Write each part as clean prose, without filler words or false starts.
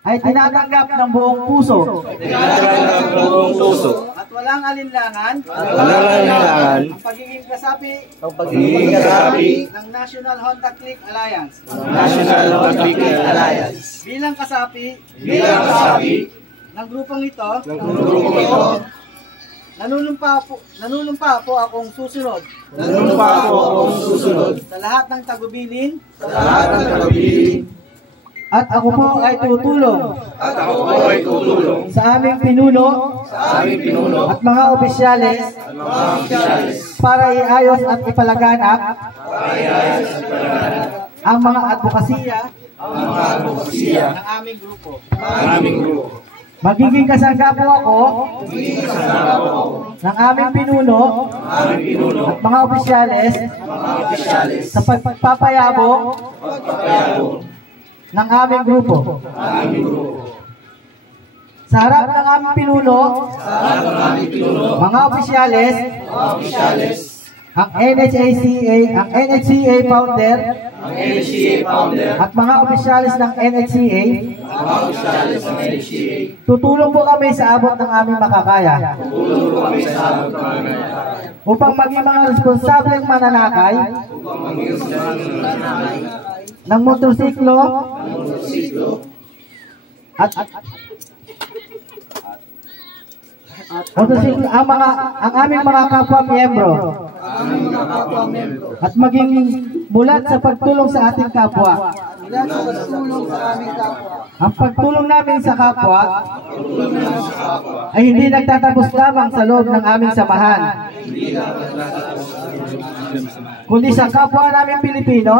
ay tinatanggap ng buong puso at walang alinlangan ang pagiging kasapi ng National Honda Click Alliance bilang kasapi ng grupong ito. Nanunumpa po akong susunod sa lahat ng tagubilin at ako po ay tutulong sa aming pinuno at mga opisyales para iayos at ipalaganap ang mga advokasya ng aming grupo. Magiging kasangga po ako ng aming pinuno at mga opisyales sa pagpapayabong ng aming grupo. Sa harap ng aming pinuno, mga opisyales, ang NHCA founder, at mga opisyalis ng NHCA, tutulong po kami sa abot ng aming makakaya upang maging mga responsableng mananakay ng motorsiklo at ang aming mga kapwa-miyembro at maging bulat sa pagtulong sa ating kapwa. Ang pagtulong namin sa kapwa ay hindi nagtatapos lamang sa loob ng aming samahan, kundi sa kapwa namin Pilipino,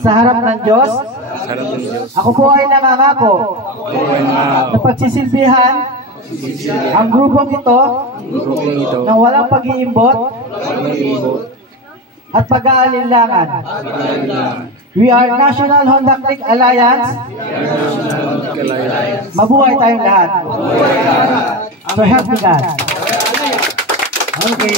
sa harap ng Diyos. Ako po ay nangangako na pagsisilbihan ang grupong ito na walang pag-iimbot at pag-aalinlangan. We are National Honda Click Alliance. Mabuhay tayong lahat. So help me God. Okay.